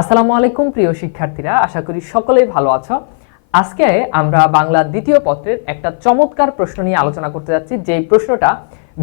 আসসালামু আলাইকুম, প্রিয় শিক্ষার্থীরা। আশা করি সকলেই ভালো আছো। আজকে আমরা বাংলা দ্বিতীয় পত্রের একটা চমৎকার প্রশ্ন নিয়ে আলোচনা করতে যাচ্ছি। যে প্রশ্নটা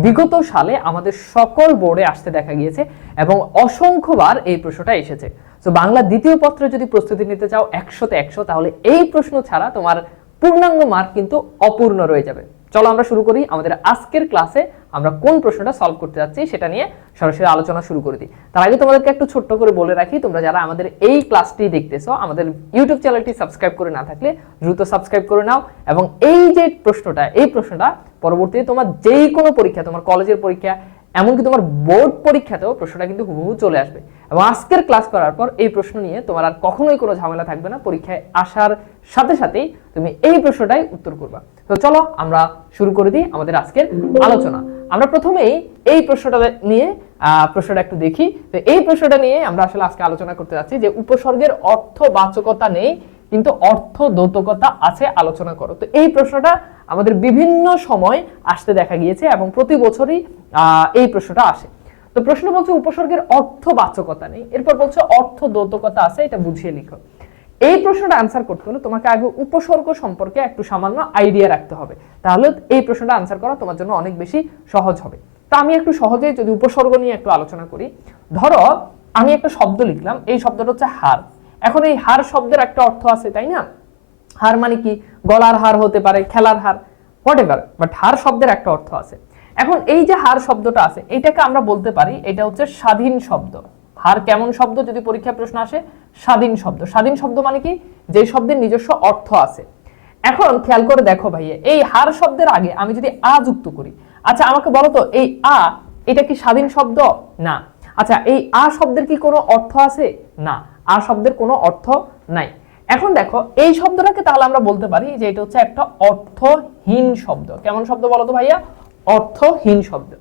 বিগত সালে আমাদের সকল বোর্ডে আসতে দেখা গিয়েছে এবং অসংখ্যবার এই প্রশ্নটা এসেছে। তো বাংলা দ্বিতীয় পত্রে যদি প্রস্তুতি নিতে চাও একশোতে একশো, তাহলে এই প্রশ্ন ছাড়া তোমার পূর্ণাঙ্গ মার্ক কিন্তু অপূর্ণ রয়ে যাবে। চলো আমরা শুরু করি আমাদের আজকের ক্লাসে আমরা কোন প্রশ্নটা সলভ করতে যাচ্ছি সেটা নিয়ে সরাসরি আলোচনা শুরু করে দিই। তার আগে তোমাদেরকে একটু ছোট্ট করে বলে রাখি, তোমরা যারা আমাদের এই ক্লাসটি দেখতেছো, আমাদের ইউটিউব চ্যানেলটি সাবস্ক্রাইব করে না থাকলে দ্রুত সাবস্ক্রাইব করে নাও এবং এই যে প্রশ্নটা, এই প্রশ্নটা পরবর্তীতে তোমার যেই কোনো পরীক্ষা, তোমার কলেজের পরীক্ষা, এমনকি তোমার বোর্ড পরীক্ষাতেও প্রশ্নটা কিন্তু হুবহু চলে আসবে। এবং আজকের ক্লাস করার পর এই প্রশ্ন নিয়ে তোমার আর কখনোই কোনো ঝামেলা থাকবে না, পরীক্ষায় আসার সাথে সাথেই তুমি এই প্রশ্নটাই উত্তর করবা। তো চলো আমরা শুরু করে দিই আমাদের আজকের আলোচনা। আমরা প্রথমেই এই প্রশ্নটা নিয়ে প্রশ্নটা একটু দেখি। তো এই প্রশ্নটা নিয়ে আমরা আসলে আজকে আলোচনা করতে যাচ্ছি যে উপসর্গের অর্থবাচকতা নেই, কিন্তু অর্থ দ্যোতকতা আছে আলোচনা করো। তো এই প্রশ্নটা আমাদের বিভিন্ন সময় আসতে দেখা গিয়েছে এবং প্রতি বছরই এই প্রশ্নটা আসে। তো প্রশ্ন বলছে উপসর্গের অর্থবাচকতা নেই। এরপর বলছে অর্থ দৌতকতা আছে, এটা বুঝিয়ে লিখো। এই প্রশ্নটা আনসার করতে হলে তোমাকে আগে উপসর্গ সম্পর্কে একটু সামান্য আইডিয়া রাখতে হবে। তাহলে এই প্রশ্নটা আনসার করা তোমার জন্য অনেক বেশি সহজ হবে। তো আমি একটু সহজে যদি উপসর্গ নিয়ে একটু আলোচনা করি। ধরো, আমি একটা শব্দ লিখলাম, এই শব্দটা হচ্ছে হার। এখন এই হার শব্দের একটা অর্থ আছে, তাই না? হার মানে কি? গলার হার হতে পারে, খেলার হার হোয়াট এভার বাট হার শব্দের একটা অর্থ আছে। এখন এই যে হার শব্দটা আছে, এটাকে আমরা বলতে পারি, এটা হচ্ছে স্বাধীন শব্দ। হার কেমন শব্দ যদি পরীক্ষা প্রশ্ন আসে? স্বাধীন শব্দ। স্বাধীন শব্দ মানে কি? যে শব্দের নিজস্ব অর্থ আছে। এখন খেয়াল করে দেখো ভাইয়া, এই হার শব্দের আগে আমি যদি আ যুক্ত করি আচ্ছা আমাকে বলো তো, এই আ, এটা কি স্বাধীন শব্দ? না। আচ্ছা এই আ শব্দের কি কোনো অর্থ আছে? না। আ শব্দের কোনো অর্থ নাই। এখন দেখো, এই শব্দটাকে তাহলে আমরা বলতে পারি যে এটা হচ্ছে একটা অর্থহীন শব্দ। কেমন শব্দ বলো তো ভাইয়া? অর্থহীন শব্দ।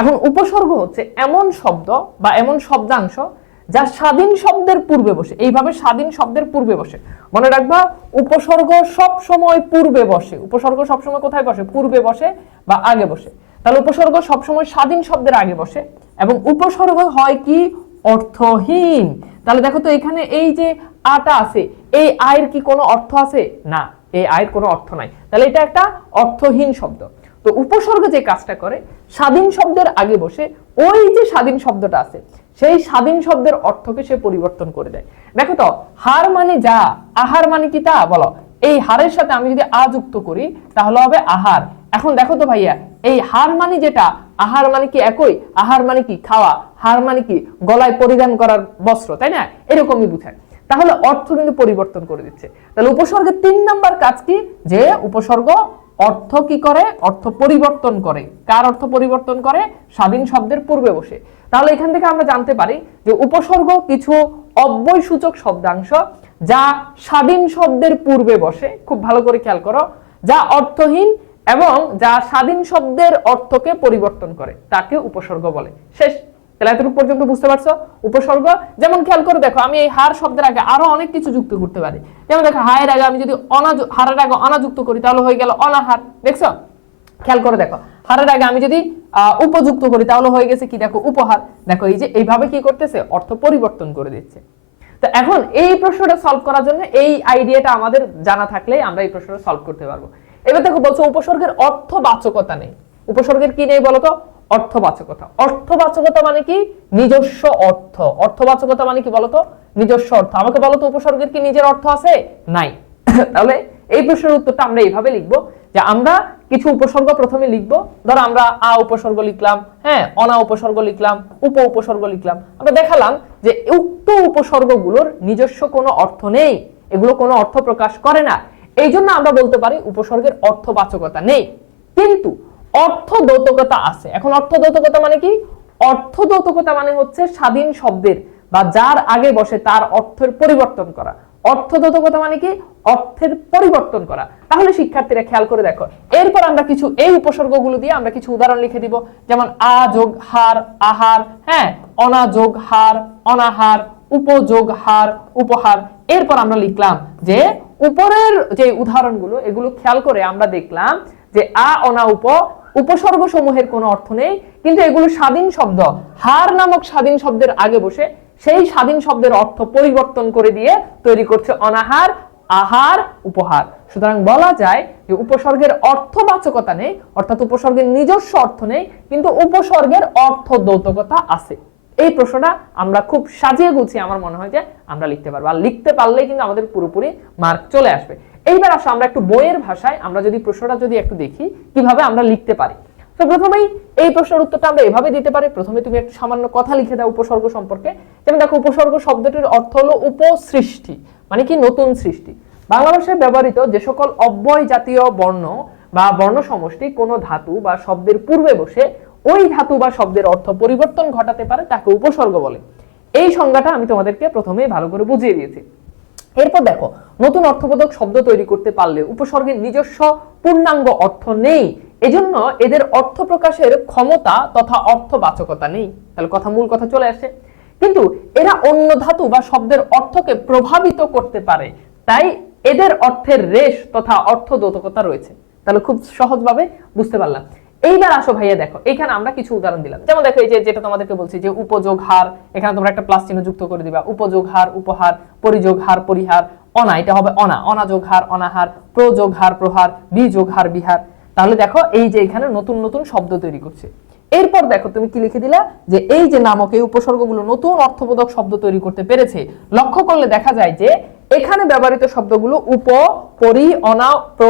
এখন উপসর্গ হচ্ছে এমন শব্দ বা এমন শব্দাংশ যা স্বাধীন শব্দের পূর্বে বসে। এইভাবে স্বাধীন শব্দের পূর্বে বসে। মনে রাখবা, উপসর্গ সব সময় পূর্বে বসে। উপসর্গ সব সময় কোথায় বসে? পূর্বে বসে বা আগে বসে। তাহলে উপসর্গ সব সময় স্বাধীন শব্দের আগে বসে এবং উপসর্গ হয় কি? অর্থহীন। তাহলে দেখো তো এখানে এই যে আটা আছে, এই আয়ের কি কোনো অর্থ আছে? না, এই আয়ের কোনো অর্থ নাই। তাহলে এটা একটা অর্থহীন শব্দ। তো উপসর্গ যে কাজটা করে, স্বাধীন শব্দের আগে বসে ওই যে স্বাধীন শব্দটা আছে, সেই স্বাধীন শব্দের অর্থকে সে পরিবর্তন করে দেয়। দেখো তো, হার মানে যা, আহার মানে কি তা বলো। এই হারের সাথে আমি যদি আ যুক্ত করি, তাহলে হবে আহার। এখন দেখো তো ভাইয়া, এই হার মানে যেটা, আহার মানে কি একই? আহার মানে কি খাওয়া? হার মানে কি গলায় পরিধান করার বস্ত্র, তাই না? এরকমই বুঝায়। তাহলে অর্থ কিন্তু পরিবর্তন করে দিচ্ছে। তাহলে উপসর্গের তিন নাম্বার কাজ কি? যে উপসর্গ অর্থ কি করে? অর্থ পরিবর্তন করে। কার অর্থ পরিবর্তন করে? স্বাধীন শব্দের পূর্বে বসে। তাহলে এখান থেকে আমরা জানতে পারি যে উপসর্গ কিছু অব্যয় সূচক শব্দাংশ যা স্বাধীন শব্দের পূর্বে বসে। খুব ভালো করে খেয়াল করো। যা অর্থহীন এবং যা স্বাধীন শব্দের অর্থকে পরিবর্তন করে। তাকে উপসর্গ বলে। শেষ। তাহলে এতটুকু পর্যন্ত বুঝতে পারছ? উপসর্গ? যেমন খেয়াল করে দেখো, আমি এই হার শব্দের আগে আরও অনেক কিছু যুক্ত করতে পারি। যেমন দেখো, হায়ের আগে আমি যদি অনা হারের আগে অনাযুক্ত করি, তাহলে হয়ে গেল অনাহার দেখছ? খেয়াল করে দেখো, হারের আগে আমি যদি উপযুক্ত করি, তাহলে হয়ে গেছে কি? দেখো, উপহার। দেখো, এই যে এইভাবে কি করতেছে? অর্থ পরিবর্তন করে দিচ্ছে। তো এখন এই প্রশ্নটা সলভ করার জন্য এই আইডিয়াটা আমাদের জানা থাকলে আমরা এই প্রশ্নটা সলভ করতে পারব। এবার দেখো, বলছো উপসর্গের অর্থ বাচকতা নেই। উপসর্গের কি নেই বলতো? অর্থবাচকতা। অর্থবাচকতা মানে কি? নিজস্ব অর্থ। অর্থবাচকতা মানে কি বলতো? নিজস্ব অর্থ। আমাকে বলতো উপসর্গের কি নিজের অর্থ আছে? নাই। তাহলে এই প্রশ্নের উত্তরটা আমরা এইভাবে লিখব যে আমরা কিছু উপসর্গ প্রথমে লিখব। ধরো আমরা আ উপসর্গ লিখলাম হ্যাঁ অনা উপসর্গ লিখলাম, উপ উপসর্গ লিখলাম। আমরা দেখালাম যে উক্ত উপসর্গগুলোর নিজস্ব কোনো অর্থ নেই। এগুলো কোনো অর্থ প্রকাশ করে না। এই জন্য আমরা বলতে পারি উপসর্গের অর্থবাচকতা নেই। কিন্তু অর্থদৌতকতা আছে। এখন অর্থদৌতকতা মানে কি? অর্থদৌতকতা মানে হচ্ছে স্বাধীন শব্দের বা যার আগে বসে তার অর্থের পরিবর্তন করা। অর্থদৌতকতা মানে কি? অর্থের পরিবর্তন করা। তাহলে শিক্ষার্থীরা খেয়াল করে দেখো, এরপর আমরা কিছু এই উপসর্গগুলো দিয়ে আমরা কিছু উদাহরণ লিখে দিব। যেমন আ যোগ হার, আহার হ্যাঁ? অনা যোগ হার, অনাহার, উপযোগ হার, উপহার। এরপর আমরা লিখলাম যে উপরের যে উদাহরণগুলো, এগুলো খেয়াল করে আমরা দেখলাম যে আ, অনা, উপ উপসর্গ সমূহের কোনো অর্থ নেই, কিন্তু এগুলো স্বাধীন শব্দ। হার নামক স্বাধীন শব্দের আগে বসে সেই স্বাধীন শব্দের অর্থ পরিবর্তন করে দিয়ে তৈরি করছে অনাহার, আহার, উপহার। সুতরাং বলা যায় যে উপসর্গের অর্থবাচকতা নেই, অর্থাৎ উপসর্গের নিজস্ব অর্থ নেই, কিন্তু উপসর্গের অর্থ দৌতকতা আছে। এই প্রশ্নটা আমরা খুব সাজিয়ে গুছিয়ে আমার মনে হয় যে আমরা লিখতে পারব। আর লিখতে পারলেই কিন্তু আমাদের পুরোপুরি মার্ক চলে আসবে। এইবার আসো, আমরা একটু বইয়ের ভাষায়, আমরা যদি প্রশ্নটা যদি একটু দেখি, কীভাবে আমরা লিখতে পারি? তো প্রথমেই এই প্রশ্নের উত্তরটা আমরা এভাবে দিতে পারি। প্রথমে তুমি একটু সামান্য কথা লিখে দাও উপসর্গ সম্পর্কে। যেমন দেখো, উপসর্গ শব্দটির অর্থ হলো উপসৃষ্টি মানে কি? নতুন সৃষ্টি। বাংলা ভাষায় ব্যবহৃত যে সকল অব্যয় জাতীয় বর্ণ বা বর্ণ সমষ্টি, কোনো ধাতু বা শব্দের পূর্বে বসে ওই ধাতু বা শব্দের অর্থ পরিবর্তন ঘটাতে পারে, তাকে উপসর্গ বলে। এই সংজ্ঞাটা আমি তোমাদেরকে প্রথমেই ভালো করে বুঝিয়ে দিয়েছি। এরপর দেখো, নতুন অর্থবোধক শব্দ তৈরি করতে পারলে উপসর্গের নিজস্ব পূর্ণাঙ্গ অর্থ নেই। এজন্য এদের অর্থ প্রকাশের ক্ষমতা তথা অর্থবাচকতা নেই। তাহলে কথা মূল কথা চলে আসে। কিন্তু এরা অন্য ধাতু বা শব্দের অর্থকে প্রভাবিত করতে পারে। তাই এদের অর্থের রেশ তথা অর্থ দোতকতা রয়েছে। তাহলে খুব সহজভাবে বুঝতে পারলাম। এইবার আসো ভাইয়া, দেখো, এখানে আমরা কিছু উদাহরণ দিলাম। যেমন দেখো, এই যেটা তোমাদেরকে বলছি যে উপযোগ, হার, এখানে তোমরা একটা প্লাস চিহ্ন যুক্ত করে দিবা। উপযোগ, হার, উপহার, পরিযোগ, হার, পরিহার, অনা, এটা হবে অনা। অনাযোগ হার অনাহার প্রযোগ, হার, প্রহার, বিযোগ, হার, বিহার। তাহলে দেখো, এই যে এখানে নতুন নতুন শব্দ তৈরি করছে। এরপর দেখো তুমি কি লিখে দিলা? যে এই যে নামক এই উপসর্গগুলো নতুন অর্থবোধক শব্দ তৈরি করতে পেরেছে, লক্ষ্য করলে দেখা যায় যে এখানে ব্যবহৃত শব্দগুলো উপ, পরি, অনা, প্র,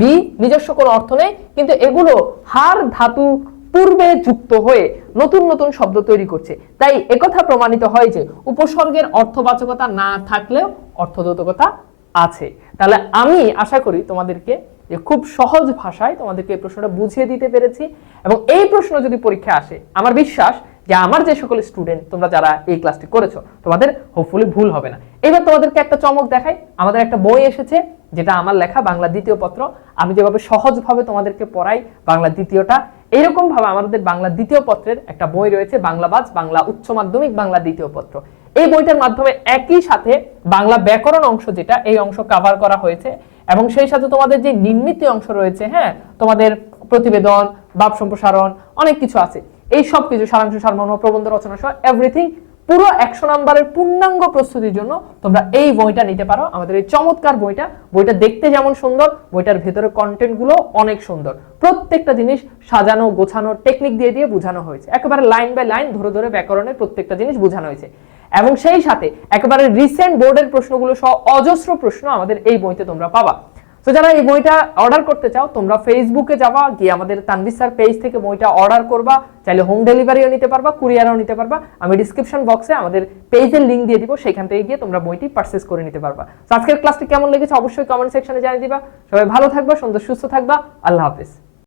বি নিজস্ব কোনো অর্থ নেই, কিন্তু এগুলো হার ধাতু পূর্বে যুক্ত হয়ে নতুন নতুন শব্দ তৈরি করছে। তাই একথা প্রমাণিত হয় যে উপসর্গের অর্থবাচকতা না থাকলেও অর্থদোতকতা আছে। তাহলে আমি আশা করি তোমাদেরকে যে খুব সহজ ভাষায় তোমাদেরকে এই প্রশ্নটা বুঝিয়ে দিতে পেরেছি এবং এই প্রশ্ন যদি পরীক্ষা আসে, আমার বিশ্বাস যে আমার যে সকল স্টুডেন্ট তোমরা যারা এই ক্লাসটি করেছ, তোমাদের হোপফুলি ভুল হবে না। এবার তোমাদেরকে একটা চমক দেখাই। আমাদের একটা বই এসেছে, যেটা আমার লেখা বাংলা দ্বিতীয় পত্র। আমি যেভাবে সহজভাবে তোমাদেরকে পড়াই বাংলা দ্বিতীয়টা এইরকম ভাবে আমাদের বাংলা দ্বিতীয় পত্রের একটা বই রয়েছে, বাংলাবাজ, বাংলা উচ্চ মাধ্যমিক, বাংলা দ্বিতীয় পত্র। এই বইটার মাধ্যমে একই সাথে বাংলা ব্যাকরণ অংশ যেটা, এই অংশ কভার করা হয়েছে। এবং সেই সাথে তোমাদের যে নির্মিত অংশ রয়েছে হ্যাঁ তোমাদের প্রতিবেদন, ভাব সম্প্রসারণ, অনেক কিছু আছে। এই সব কিছু সারাংশ, সারমর্ম, প্রবন্ধ, রচনা সহ এভরিথিং পুরো একশো নাম্বারের পূর্ণাঙ্গ প্রস্তুতির জন্য তোমরা এই বইটা নিতে পারো। আমাদের এই চমৎকার বইটা বইটা দেখতে যেমন সুন্দর, বইটার ভেতরে কন্টেন্টগুলো অনেক সুন্দর। প্রত্যেকটা জিনিস সাজানো, গোছানো টেকনিক দিয়ে দিয়ে বোঝানো হয়েছে। একেবারে লাইন বাই লাইন ধরে ধরে ব্যাকরণের প্রত্যেকটা জিনিস বোঝানো হয়েছে। এবং সেই সাথে একেবারে রিসেন্ট বোর্ডের প্রশ্নগুলো সহ অজস্র প্রশ্ন আমাদের এই বইতে তোমরা পাবা। তো যারা এই বইটা অর্ডার করতে চাও, তোমরা ফেসবুকে যাবা, গিয়ে আমাদের তানবির স্যার পেজ থেকে বইটা অর্ডার করবা, চাইলে হোম ডেলিভারিও নিতে পারবা কুরিয়ারও নিতে পারবা। আমি ডিসক্রিপশন বক্সে আমাদের পেজের লিঙ্ক দিয়ে দিব, সেখান থেকে গিয়ে তোমরা বইটি পারচেস করে নিতে পারবা। তো আজকের ক্লাসটি কেমন লেগেছে? অবশ্যই কমেন্ট সেকশনে জানিয়ে দিবা। সবাই ভালো থাকবা, সুন্দর সুস্থ থাকবা। আল্লাহ হাফিজ।